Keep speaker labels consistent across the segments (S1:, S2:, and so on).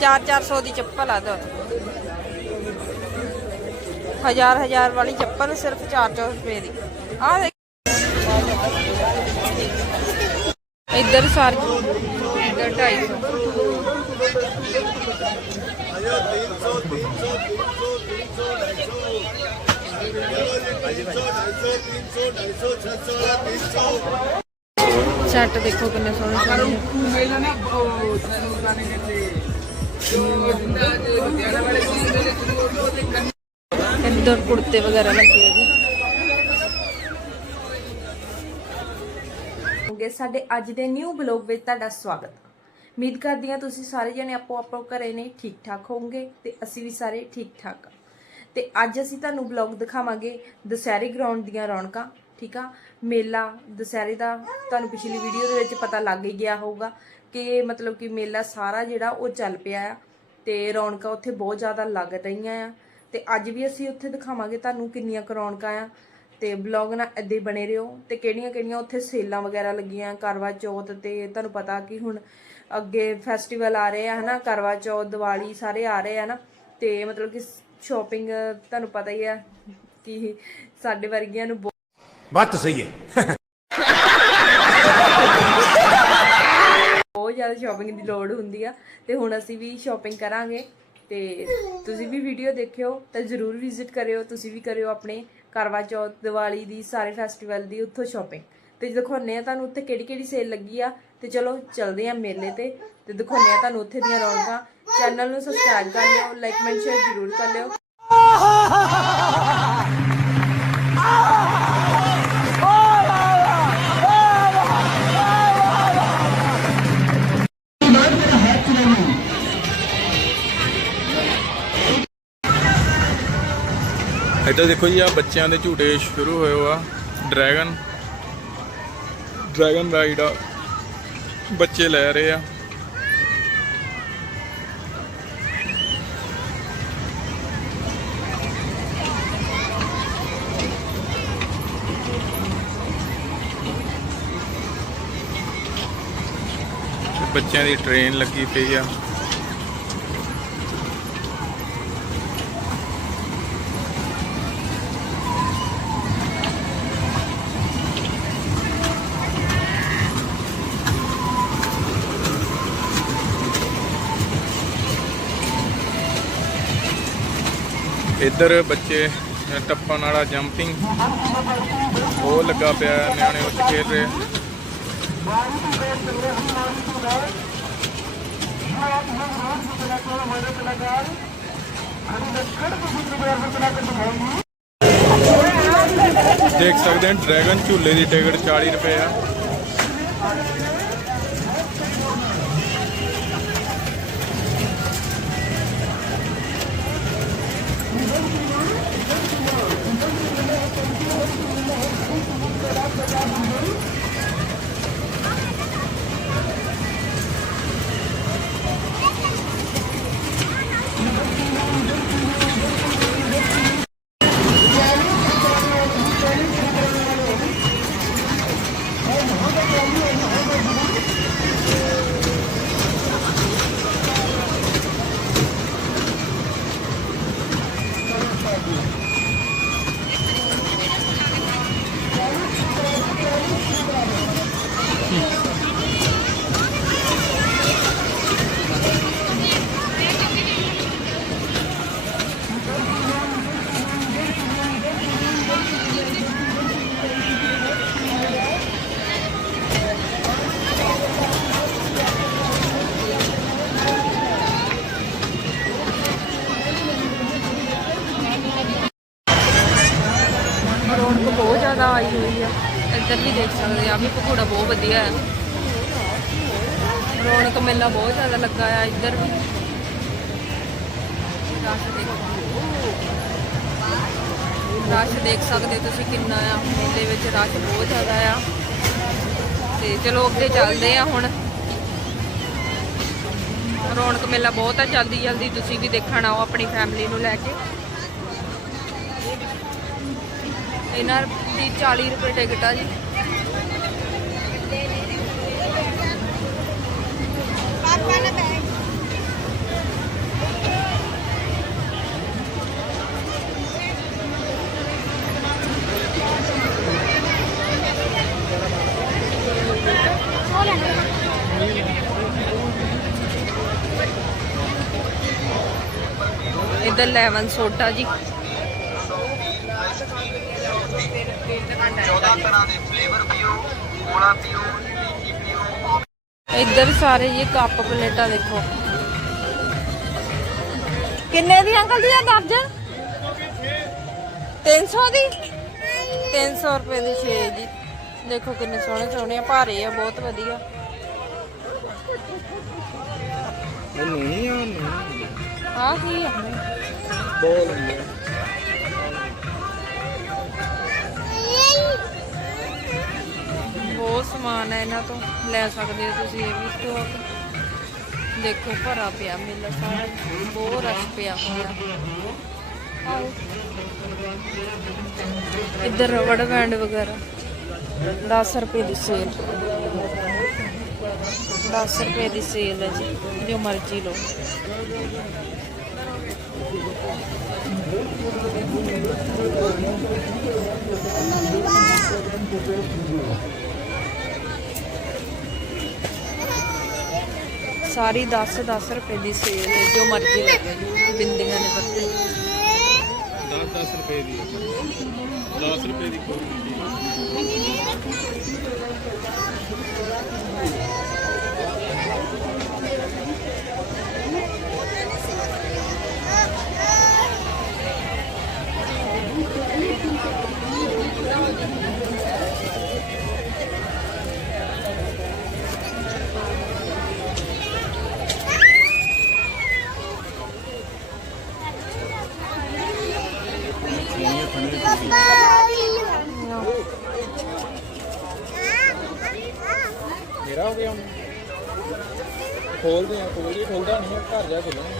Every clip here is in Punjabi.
S1: 4-400 ਦੀ ਚੱਪਲ ਆ ਦੋ ਹਜ਼ਾਰ ਹਜ਼ਾਰ ਵਾਲੀ ਚੱਪਲ ਸਿਰਫ 400 ਰੁਪਏ ਦੀ। ਆ ਦੇਖ। ਇੱਧਰ ਸਾਰ ਇੱਧਰ 250 ਸ਼ਰਟ ਦੇਖੋ ਕਿੰਨੇ ਸੋਹਣੇ ਸੋਹਣੇ ਇੱਧਰ ਕੁੜਤੇ ਵਗੈਰਾ ਲੱਗੇ ਆ ਜੀ
S2: ਹੋਗੇ ਸਾਡੇ ਅੱਜ ਦੇ ਨਿਊ ਬਲੌਗ ਵਿੱਚ ਤੁਹਾਡਾ ਸਵਾਗਤ ਉਮੀਦ ਕਰਦੀ ਹਾਂ ਤੁਸੀਂ ਸਾਰੇ ਜਣੇ ਆਪੋ ਆਪੋ ਘਰੇ ਨੇ ਠੀਕ ਠਾਕ ਹੋਵੋਗੇ ਤੇ ਅਸੀਂ ਵੀ ਸਾਰੇ ਠੀਕ ਠਾਕ ਆ ਤੇ ਅੱਜ ਅਸੀਂ ਤੁਹਾਨੂੰ ਬਲੌਗ ਦਿਖਾਵਾਂਗੇ ਦੁਸਹਿਰੇ ਗਰਾਊਂਡ ਦੀਆਂ ਰੌਣਕਾਂ ਠੀਕ ਆ ਮੇਲਾ ਦੁਸਹਿਰੇ ਦਾ ਤੁਹਾਨੂੰ ਪਿਛਲੀ ਵੀਡੀਓ ਦੇ ਵਿੱਚ ਪਤਾ ਲੱਗ ਹੀ ਗਿਆ ਹੋਊਗਾ ਕਿ ਮਤਲਬ ਕਿ ਮੇਲਾ ਸਾਰਾ ਜਿਹੜਾ ਉਹ ਚੱਲ ਪਿਆ ਆ ਤੇ ਰੌਣਕਾਂ ਉੱਥੇ ਬਹੁਤ ਜ਼ਿਆਦਾ ਲੱਗ ਰਹੀਆਂ ਆ। ਤੇ ਅੱਜ ਵੀ ਅਸੀਂ ਉੱਥੇ ਦਿਖਾਵਾਂਗੇ ਤੁਹਾਨੂੰ ਕਿੰਨੀਆਂ ਰੌਣਕਾਂ ਆ। ਤੇ ਬਲੌਗ ਨਾਲ ਐਦੇ ਬਣੇ ਰਹੋ ਤੇ ਕਿਹੜੀਆਂ ਕਿਹੜੀਆਂ ਉੱਥੇ ਸੇਲਾਂ ਵਗੈਰਾ ਲੱਗੀਆਂ, ਕਰਵਾ ਚੌਥ ਤੇ ਤੁਹਾਨੂੰ ਪਤਾ ਕਿ ਹੁਣ ਅੱਗੇ ਫੈਸਟੀਵਲ ਆ ਰਹੇ ਆ, ਹਨਾ, ਕਰਵਾ ਚੌਥ, ਦੀਵਾਲੀ ਸਾਰੇ ਆ ਰਹੇ ਆ ਨਾ। ਤੇ ਮਤਲਬ ਕਿ ਸ਼ਾਪਿੰਗ ਤੁਹਾਨੂੰ ਪਤਾ ਹੀ ਆ ਕਿ ਸਾਡੇ ਵਰਗੀਆਂ ਨੂੰ ਬਹੁਤ
S3: ਸਹੀ
S2: ਹੈ। ਜ਼ਿਆਦਾ ਸ਼ਾਪਿੰਗ ਦੀ ਲੋੜ ਹੁੰਦੀ ਆ ਤੇ ਹੁਣ ਅਸੀਂ ਵੀ ਸ਼ਾਪਿੰਗ ਕਰਾਂਗੇ ਤੇ ਤੁਸੀਂ ਵੀ ਵੀਡੀਓ ਦੇਖਿਓ ਤਾਂ ਜਰੂਰ ਵਿਜ਼ਿਟ ਕਰਿਓ, ਤੁਸੀਂ ਵੀ ਕਰਿਓ ਆਪਣੇ ਕਰਵਾ ਚੌਥ, ਦੀਵਾਲੀ ਦੀ, ਸਾਰੇ ਫੈਸਟੀਵਲ ਦੀ ਉੱਥੋਂ ਸ਼ਾਪਿੰਗ ਤੇ ਦਿਖਾਉਂਦੇ ਆ ਤੁਹਾਨੂੰ ਉੱਥੇ ਕਿਹੜੀ ਕਿਹੜੀ ਸੇਲ ਲੱਗੀ ਆ ਤੇ ਚਲੋ ਚੱਲਦੇ ਆ ਮੇਲੇ ਤੇ ਤੇ ਦਿਖਾਉਂਦੇ ਆ ਤੁਹਾਨੂੰ ਉੱਥੇ ਦੀਆਂ ਰੌਣਕਾਂ। ਚੈਨਲ ਨੂੰ ਸਬਸਕ੍ਰਾਈਬ ਕਰ ਲਿਓ ਲਾਈਕ ਮੈਂਟ ਸ਼ੇਅਰ ਜਰੂਰ ਕਰ ਲਿਓ।
S4: ਇੱਧਰ ਦੇਖੋ ਜੀ ਆ ਬੱਚਿਆਂ ਦੇ ਝੂਟੇ ਸ਼ੁਰੂ ਹੋਏ ਆ। ਡਰੈਗਨ। ਡਰੈਗਨ ਰਾਈਡ ਆ। ਬੱਚੇ ਲੈ ਰਹੇ ਆ। ਬੱਚਿਆਂ ਦੀ ਟ੍ਰੇਨ ਲੱਗੀ ਪਈ ਆ। ਇੱਧਰ ਬੱਚੇ ਟੱਪਣ ਵਾਲਾ ਜੰਪਿੰਗ ਉਹ ਲੱਗਾ ਪਿਆ ਨਿਆਣੇ ਉੱਥੇ ਖੇਡ ਰਹੇ ਦੇਖ ਸਕਦੇ ਹਾਂ, ਡਰੈਗਨ ਝੂਲੇ ਦੀ ਟਿਕਟ 40 ਰੁਪਏ ਆ।
S1: ਰੌਣਕ ਮੇਲਾ ਬਹੁਤ ਜ਼ਿਆਦਾ ਲੱਗਾ ਆ ਇੱਧਰ ਵੀ। ਰਸ਼ ਦੇਖੋ ਰਸ਼ ਦੇਖ ਸਕਦੇ ਹੋ ਤੁਸੀਂ ਕਿੰਨਾ ਆ। ਮੇਲੇ ਵਿੱਚ ਰਸ਼ ਬਹੁਤ ਜ਼ਿਆਦਾ ਆ। ਤੇ ਚਲੋ ਅੱਗੇ ਚੱਲਦੇ ਆ ਹੁਣ। ਰੌਣਕ ਮੇਲਾ ਬਹੁਤ ਆ, ਜਲਦੀ ਜਲਦੀ ਤੁਸੀਂ ਵੀ ਦੇਖਣ ਆਓ ਆਪਣੀ ਫੈਮਿਲੀ ਨੂੰ ਲੈ ਕੇ। ਇਹਨਾਂ ਦੀ 40 ਰੁਪਏ ਟਿਕਟ ਆ ਜੀ।
S2: ਇੱਧਰ ਲੈਮਨ ਸੋਡਾ ਜੀ। ਇੱਧਰ ਸਾਰੇ ਇਹ ਕੱਪ ਪਲੇਟਾਂ ਦੇਖੋ। ਕਿੰਨੇ ਦੀ ਅੰਕਲ ਜੀ ਆ ਦਰਜਨ? 300 ਦੀ? 300 ਰੁਪਏ ਦੀ 6 ਜੀ। ਦੇਖੋ ਕਿੰਨੇ ਸੋਹਣੇ ਸੋਹਣੇ ਆ ਭਾਰੇ ਆ ਬਹੁਤ ਵਧੀਆ।
S5: ਉਹ ਨਹੀਂ ਆ ਨਹੀਂ।
S2: ਆ ਕੀ ਆ?
S5: ਬਹੁਤ ਲੰਬੇ
S2: ਬਹੁਤ ਸਮਾਨ ਹੈ ਇਹਨਾਂ ਤੋਂ। ਲੈ ਸਕਦੇ ਹੋ ਤੁਸੀਂ ਇਹ ਵੀ ਸਟੋਕ ਦੇਖੋ ਭਰਾ ਪਿਆ ਮੇਲਾ ਸਾਰਾ। ਬਹੁਤ ਰਸ਼ ਪਿਆ ਹੋਇਆ। ਇੱਧਰ ਰਬੜ ਬੈਂਡ ਵਗੈਰਾ। 10 ਰੁਪਏ ਦੀ ਸੇਲ। 10 ਰੁਪਏ ਦੀ ਸੇਲ ਹੈ ਜੀ। ਜੋ ਮਰਜ਼ੀ ਲਓ। ਸਾਰੀ 10 10 ਰੁਪਏ ਦੀ ਸੇਲ ਹੈ, ਜੋ ਮਰਜ਼ੀ ਲੈ ਲਓ ਬਿੰਦੀਆਂ ਨੇ ਪੱਤੇ
S5: 10 10 ਰੁਪਏ ਦੀ 10 ਰੁਪਏ ਦੀ ਕੋਈ ਮੇਰਾ ਹੋ ਗਿਆ ਹੁਣ। ਖੋਲਦੇ ਆ ਖੋਲਦੇ ਖੋਲਦਾ ਨਹੀਂ ਘਰ ਜਾ ਕੇ ਖੋਲਣਾ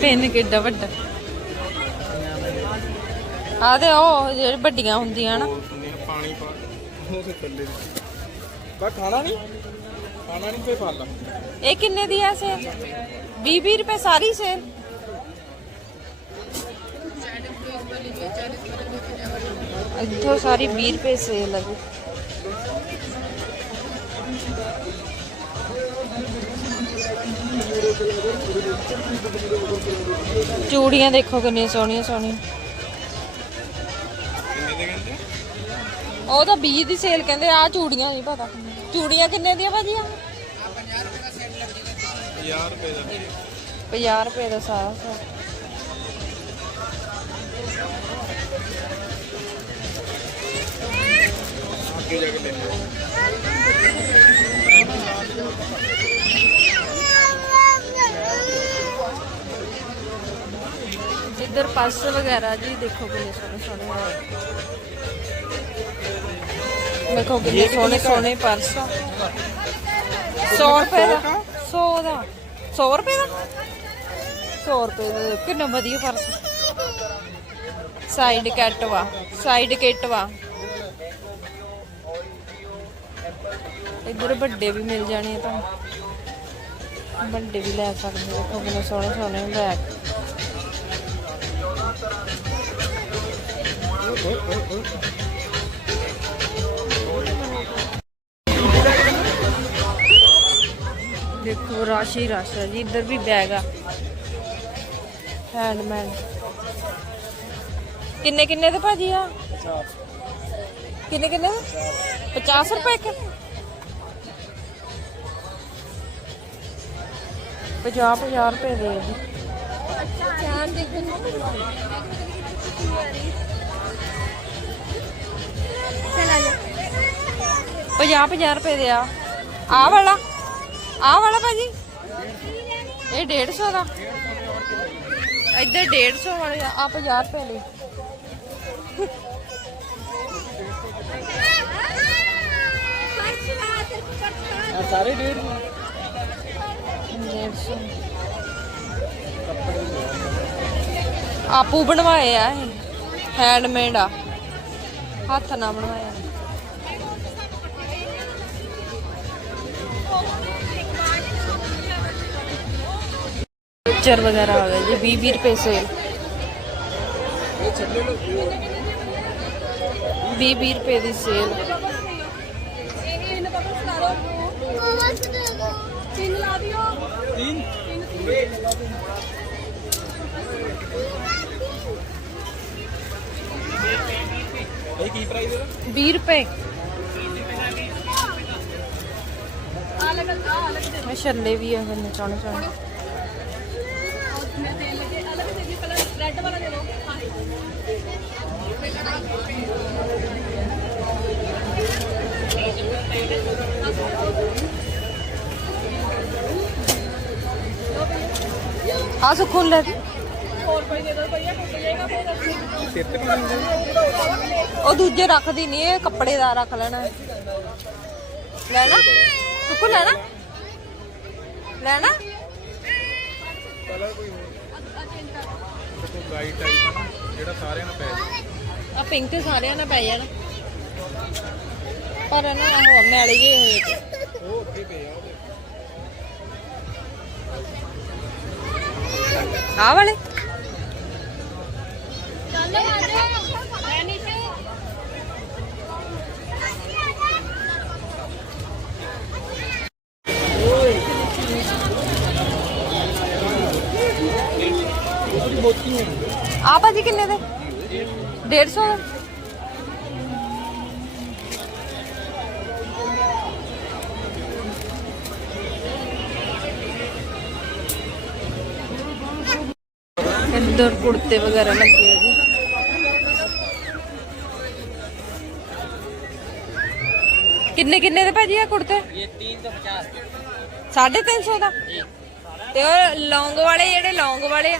S2: ਪੈਨ ਕਿੱਡਾ ਵੱਡਾ। ਆ ਤੇ ਉਹ ਜਿਹੜੇ ਵੱਡੀਆਂ ਹੁੰਦੀਆਂ ਨਾ।
S5: ਪਾਣੀ ਪਾ ਉਹ ਤੇ ਥੱਲੇ ਬਾ ਖਾਣਾ ਨਹੀਂ? ਖਾਣਾ ਨਹੀਂ ਕੋਈ ਫਲ
S2: ਇਹ ਕਿੰਨੇ ਦੀ ਹੈ ਸੇਲ? 20 20 ਰੁਪਏ ਸਾਰੀ ਸੇਲ। ਇੱਥੋਂ ਸਾਰੀ 20 ਰੁਪਏ ਸੇਲ ਹੈ ਚੂੜੀਆਂ ਦੇਖੋ ਕਿੰਨੀਆਂ ਸੋਹਣੀਆਂ ਸੋਹਣੀਆਂ। ਉਹ ਤਾਂ 20 ਦੀ ਸੇਲ ਕਹਿੰਦੇ ਆ ਚੂੜੀਆਂ ਨਹੀਂ ਪਤਾ। ਚੂੜੀਆਂ ਕਿੰਨੇ ਦੀਆਂ ਭਾਜੀ ਆ
S5: 50 ਰੁਪਏ ਦਾ
S2: 50 ਰੁਪਏ ਦਾ ਸਾਰਾ ਸੈੱਟ
S5: ਅੱਗੇ ਜਾ ਕੇ ਲੈ
S2: ਇੱਧਰ ਪਰਸ ਵਗੈਰਾ ਜੀ ਦੇਖੋ ਕਿੰਨੇ ਸੋਹਣੇ ਸੋਹਣੇ ਆ। ਦੇਖੋ ਕਿੰਨੇ ਸੋਹਣੇ ਸੋਹਣੇ ਪਰਸ ਆ। 100 ਰੁਪਏ ਦਾ 100 ਦਾ? 100 ਰੁਪਏ ਦਾ? 100 ਰੁਪਏ ਦਾ ਕਿੰਨਾ ਵਧੀਆ ਪਰਸ। ਸਾਈਡ ਕੱਟ ਵਾ ਸਾਈਡ ਕਿੱਟ ਵਾ। ਇੱਧਰ ਵੱਡੇ ਵੀ ਮਿਲ ਜਾਣੇ ਤੁਹਾਨੂੰ। ਵੱਡੇ ਵੀ ਲੈ ਸਕਦੇ ਦੇਖੋ ਕਿੰਨੇ ਸੋਹਣੇ ਸੋਹਣੇ ਬੈਗ ਦੇਖੋ, ਰਸ਼ ਹੀ ਰਸ਼ ਹੈ ਜੀ, ਇੱਧਰ ਵੀ ਬੈਗ ਆ। ਹੈਂਡਮੈਡ ਕਿੰਨੇ ਕਿੰਨੇ ਦੇ ਭਾਜੀ ਆ? ਕਿੰਨੇ ਕਿੰਨੇ 50 ਰੁਪਏ ਇੱਕ? 50 ਰੁਪਏ ਦੇ ਜੀ। ਚਾਹ ਦੇਖਣ ਨੂੰ 50 50 ਰੁਪਏ ਦੇ ਆ। ਆ ਵਾਲਾ? ਆ ਵਾਲਾ ਭਾਜੀ? ਇਹ 150 ਦਾ। ਇੱਧਰ 150 ਵਾਲੇ ਆ 50 ਰੁਪਏ ਲਈ ਆਪੂ ਬਣਵਾਏ ਆ ਇਹ। ਹੈਂਡਮੇਡ ਆ। ਹੱਥ ਨਾਲ ਬਣਵਾਏ ਆ। ਪਿਕਚਰ ਵਗੈਰਾ ਆ ਗਿਆ ਜੀ 20 20 ਰੁਪਏ ਸੇਲ 20 20 ਰੁਪਏ ਦੀ ਸੇਲ
S5: ਇਹ ਕੀ ਪ੍ਰਾਈਸ ਹੈ
S2: 20 ਰੁਪਏ। ਮੈਂ ਛੱਲੇ ਵੀ ਆ ਬੰਨੇ ਚਾਣੇ ਚਾਣੇ। ਆ ਲੈ
S5: ਸਿਰ ਤੇ ਪਾਉਂਦੇ
S2: ਉਹ ਦੂਜੇ ਰੱਖਦੀ ਨਹੀਂ ਇਹ ਕੱਪੜੇ ਦਾ ਰੱਖ ਲੈਣਾ। ਲੈਣਾ? ਸੁਖੁ ਲੈਣਾ? ਲੈਣਾ?
S5: ਕਲਰ ਕੋਈ ਦੇਖੋ ਗਾਈਡ ਟਾਈਪ ਆ ਨਾ, ਜਿਹੜਾ ਸਾਰਿਆਂ ਨੂੰ ਪੈ ਜਾਏ।
S2: ਆ ਪਿੰਕ ਸਾਰਿਆਂ ਨਾਲ ਪੈ ਜਾਣਾ। ਪਰ ਨਾ ਉਹ ਮੈਲੇ ਜੇ ਹੋਏ ਤੇ।
S5: ਉਹ ਅੱਗੇ ਪਏ ਆ ਉਹਦੇ
S2: ਆ ਵਾਲੇ? ਆ ਭਾਜੀ ਕਿੰਨੇ ਦੇ? 150 ਦਾ ਇੱਧਰ ਕੁੜਤੇ ਵਗੈਰਾ ਲੱਗੇ ਆ ਜੀ ਕਿੰਨੇ ਕਿੰਨੇ ਦੇ ਭਾਜੀ ਆ ਕੁੜਤੇ ਇਹ 350 350 ਦਾ ਤੇ ਉਹ ਲੌਂਗ ਵਾਲੇ ਜਿਹੜੇ ਲੌਂਗ ਵਾਲੇ ਆ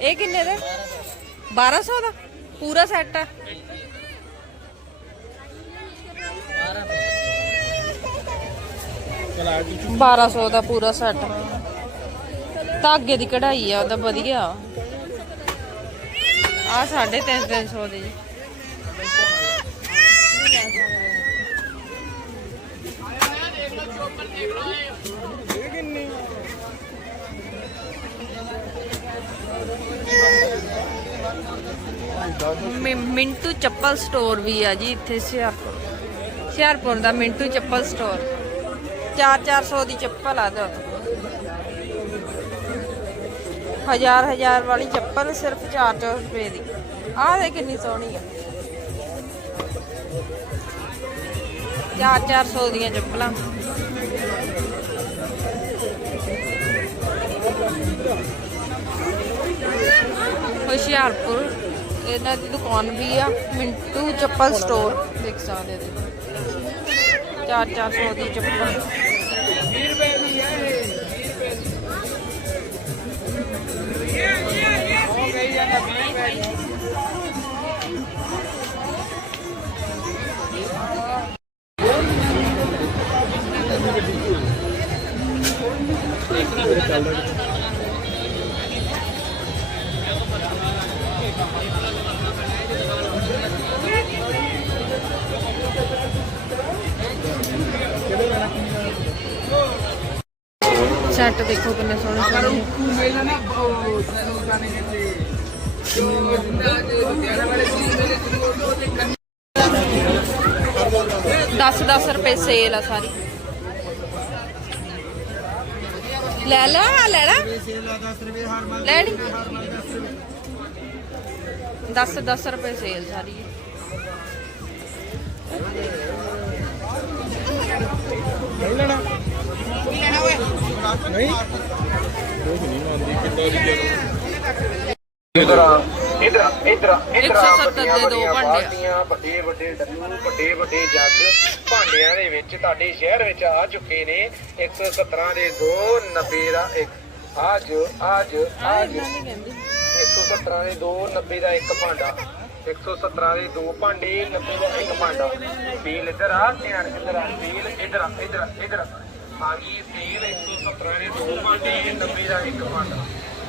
S2: ਇਹ ਕਿੰਨੇ ਦੇ 1200 ਦਾ ਪੂਰਾ ਸੈੱਟ ਆ
S5: ਚਲ ਆ ਗਈ
S2: 1200 ਦਾ ਪੂਰਾ ਸੈੱਟ ਧਾਗੇ ਦੀ ਕਢਾਈ ਆ ਉਹਦਾ ਵਧੀਆ। ਆ 350 ਦੇ। ਜੀ ਮਿ- ਮਿੰਟੂ ਚੱਪਲ ਸਟੋਰ ਵੀ ਆ ਜੀ, ਇੱਥੇ ਹੁਸ਼ਿਆਰਪੁਰ ਹੁਸ਼ਿਆਰਪੁਰ ਦਾ ਮਿੰਟੂ ਚੱਪਲ ਸਟੋਰ 4-400 ਦੀ ਚੱਪਲ ਆ ਦਾ ਹਜ਼ਾਰ ਹਜ਼ਾਰ ਵਾਲੀ ਚੱਪਲ ਸਿਰਫ 400 ਰੁਪਏ ਦੀ। ਆਹ ਦੇ ਕਿੰਨੀ ਸੋਹਣੀ ਆ। 4-400 ਦੀਆਂ ਚੱਪਲਾਂ। ਹੁਸ਼ਿਆਰਪੁਰ, ਇਹਨਾਂ ਦੀ ਦੁਕਾਨ ਵੀ ਆ, ਮਿੰਟੂ ਚੱਪਲ ਸਟੋਰ ਦੇਖ ਸਕਦੇ ਜੀ 4-400 ਦੀ ਚੱਪਲ। ਸੈੱਟ ਦੇਖੋ ਕਿੰਨੇ ਸੋਹਣੇ ਸੋਹਣੇ ਨੇ। ਦਸ 10 ਰੁਪਏ ਸੇਲ ਆ ਸਾਰੀ ਲੈ ਲਾ ਲੈ ਲਾ ਲੈਣੀ 10 10 ਰੁਪਏ ਸੇਲ ਸਾਰੀ
S5: ਨਹੀਂ ਲੈਣਾ ਨਹੀਂ ਉਹ
S6: ਇਧਰ ਇਧਰ ਇਧਰ
S2: 170 ਦੇ ਦੋ ਭਾਂਡੇ
S6: ਵੱਡੇ ਵੱਡੇ ਡੱਲੂ ਵੱਡੇ ਵੱਡੇ ਜੱਗ ਭਾਂਡਿਆਂ ਦੇ ਵਿੱਚ ਤੁਹਾਡੇ ਸ਼ਹਿਰ ਵਿੱਚ ਆ ਚੁੱਕੇ ਨੇ। 117 ਦੇ ਦੋ 90 ਦਾ ਇੱਕ। ਅੱਜ ਅੱਜ ਅੱਜ 117 ਦੇ ਦੋ 90 ਦਾ ਇੱਕ ਭਾਂਡਾ। 117 ਦੇ ਦੋ ਭਾਂਡੇ 90 ਦਾ ਇੱਕ ਭਾਂਡਾ। ਬੀਲ ਇਧਰ ਆ ਧਿਆਨ ਕਿੱਧਰ ਆ ਬੀਲ ਇਧਰ ਇਧਰ ਇਧਰ ਆ। ਗਈ ਸੀਲ 117 ਦੇ ਦੋ ਭਾਂਡੇ 90 ਦਾ ਇੱਕ ਭਾਂਡਾ।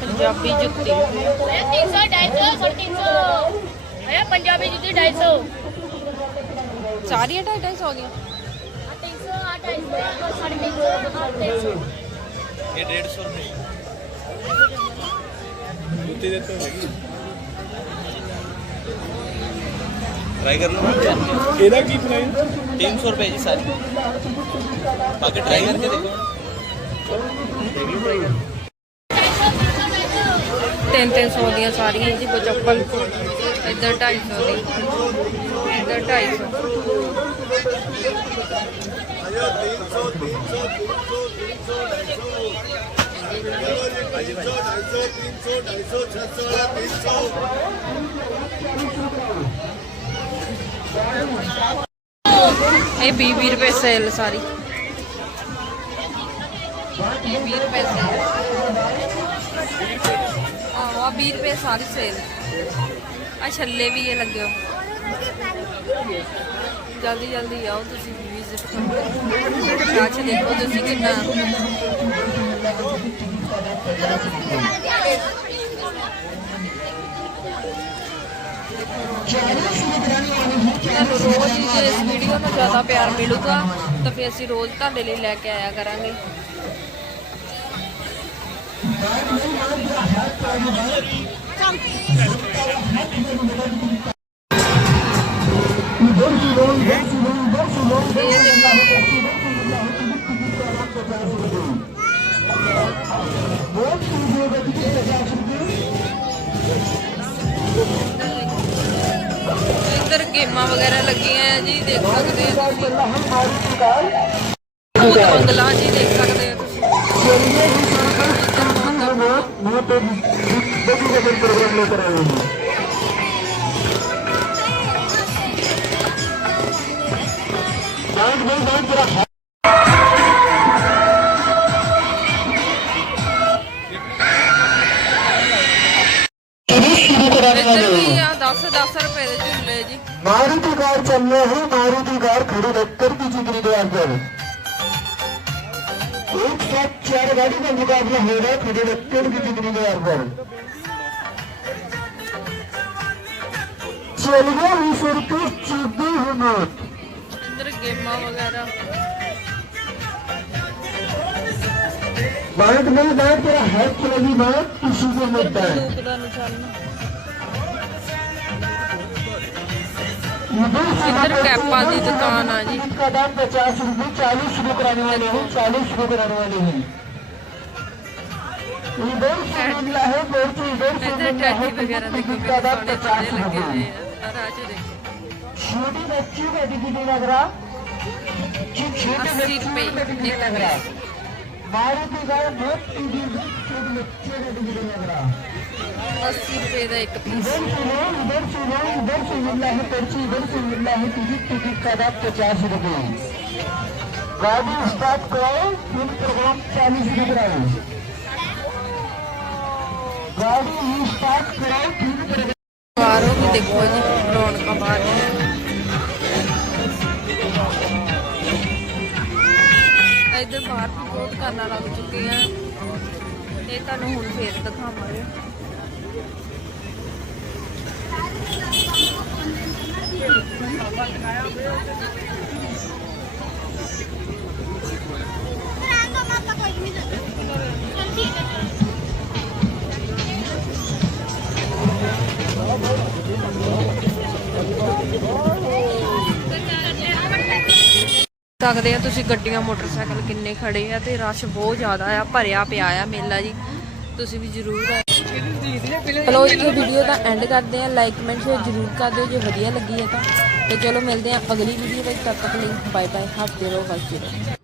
S2: पंजाबी जुत्ती
S7: तीन सौ ढाई सौ और तीन सौ है पंजाबी जुत्ती ढाई सौ
S2: चार ही ढाई ढाई सौ हो गया
S7: तीन सौ ढाई सौ साढ़े तीन सौ ये डेढ़ सौ
S5: रुपये जुत्ती देते होगी
S8: ट्राई कर लो
S5: एरा की प्राइस
S8: तीन सौ रुपये जी सारी बाकी ट्राई करके देखो
S2: ਤਿੰਨ ਤਿੰਨ ਸੌ ਦੀਆਂ ਸਾਰੀਆਂ ਜੀ ਕੋ ਚੱਪਲ। ਇੱਧਰ 250 ਦੀ। ਇੱਧਰ 250 ਇਹ 20 20 ਰੁਪਏ ਸੇਲ ਸਾਰੀ। ਇਹ 20 ਰੁਪਏ ਸੇਲ। ਆਹ ਆ 20 ਰੁਪਏ ਸਾਰੀ ਸੇਲ ਆ ਛੱਲੇ ਵੀ ਇਹ ਲੱਗੇ ਹੋ ਜਲਦੀ ਜਲਦੀ ਆਓ ਤੁਸੀਂ ਵਿਜ਼ਿਟ ਕਰੋ ਰਾਚ ਦੇਖੋ ਤੁਸੀਂ ਕਿੰਨਾ ਤੁਹਾਨੂੰ ਰੋਜ਼ ਹੀ ਜੇ ਇਸ ਵੀਡੀਓ ਨੂੰ ਜ਼ਿਆਦਾ ਪਿਆਰ ਮਿਲੂਗਾ ਤਾਂ ਫਿਰ ਅਸੀਂ ਰੋਜ਼ ਤੁਹਾਡੇ ਲਈ ਲੈ ਕੇ ਆਇਆ ਕਰਾਂਗੇ ਇੱਧਰ ਗੇਮਾਂ ਵਗੈਰਾ ਲੱਗੀਆਂ ਆ ਜੀ ਦੇਖ ਸਕਦੇ ਆ ਤੁਸੀਂ ਮੰਗਲਾ ਜੀ ਦੇਖ ਸਕਦੇ ਆ ਤੁਸੀਂ ਇੱਧਰ ਵੀ ਆ 10 10 ਰੁਪਏ ਦੇ ਝੁੱਲੇ ਜੀ
S4: मारुति कार चल रहे हैं मारुति कार खड़ी रखकर की जिक्री द्वार पर एक साथ चार गाड़ी का मुकाबला हो रहा है खड़े रखते की जिंदगी में यार पर चलिए ईश्वर को चीजें
S2: होना गेमा वगैरह
S4: बाइक नहीं बाइक तेरा हेल्प करेगी बाइक किसी को मत
S2: बाइक
S4: इधर
S2: कैपा की दुकान आ जी
S4: इनका दाम पचास रुपये चालीस शुरू कराने वाले हैं चालीस शुरू कराने वाले हैं छोटी बच्चियों का डिग्री लग रहा छोटे
S2: बच्चियों का डिग्री
S4: लग रहा भारत के कारण बहुत छोटे बच्चों का डिग्री लग रहा
S2: 80 ਰੁਪਏ ਦਾ ਇੱਕ ਪੀਸ
S4: इधर से लो इधर से मिलना है पर्ची इधर से मिलना है टिकट टिकट का दाम पचास रुपये गाड़ी स्टार्ट करो फिर प्रोग्राम चालीस रुपये गाड़ी स्टार्ट करो फिर प्रोग्राम
S2: ਬਾਹਰੋਂ ਵੀ ਦੇਖੋ ਜੀ ਰੌਣਕਾਂ ਬਾਹਰ ਨੇ। ਇੱਧਰ ਬਾਹਰ ਵੀ ਬਹੁਤ ਕਾਰਾਂ ਲੱਗ ਚੁੱਕੀਆਂ ਇਹ ਤੁਹਾਨੂੰ ਹੁਣ ਫੇਰ ਦਿਖਾਵਾਂਗੇ ਸਕਦੇ ਆ ਤੁਸੀਂ ਗੱਡੀਆਂ, ਮੋਟਰਸਾਈਕਲ ਕਿੰਨੇ ਖੜੇ ਆ ਤੇ ਰਸ਼ ਬਹੁਤ ਜ਼ਿਆਦਾ ਆ, ਭਰਿਆ ਪਿਆ ਆ ਮੇਲਾ ਜੀ। ਤੁਸੀਂ ਵੀ ਜ਼ਰੂਰ ਆ ਚਲੋ ਇਸ ਵੀਡੀਓ ਦਾ ਐਂਡ ਕਰਦੇ ਆ ਲਾਈਕ ਕਮੈਂਟ ਸ਼ੇਅਰ ਜ਼ਰੂਰ ਕਰ ਦਿਓ। ਜੇ ਵਧੀਆ ਲੱਗੀ ਹੈ ਤਾਂ। ਤੇ ਚਲੋ, ਮਿਲਦੇ ਆ ਅਗਲੀ ਵੀਡੀਓ ਵਿੱਚ। ਤਦ ਤੱਕ ਲਈ ਬਾਏ ਬਾਏ ਹੱਸਦੇ ਰਹੋ ਹੱਸਦੇ ਰਹੋ।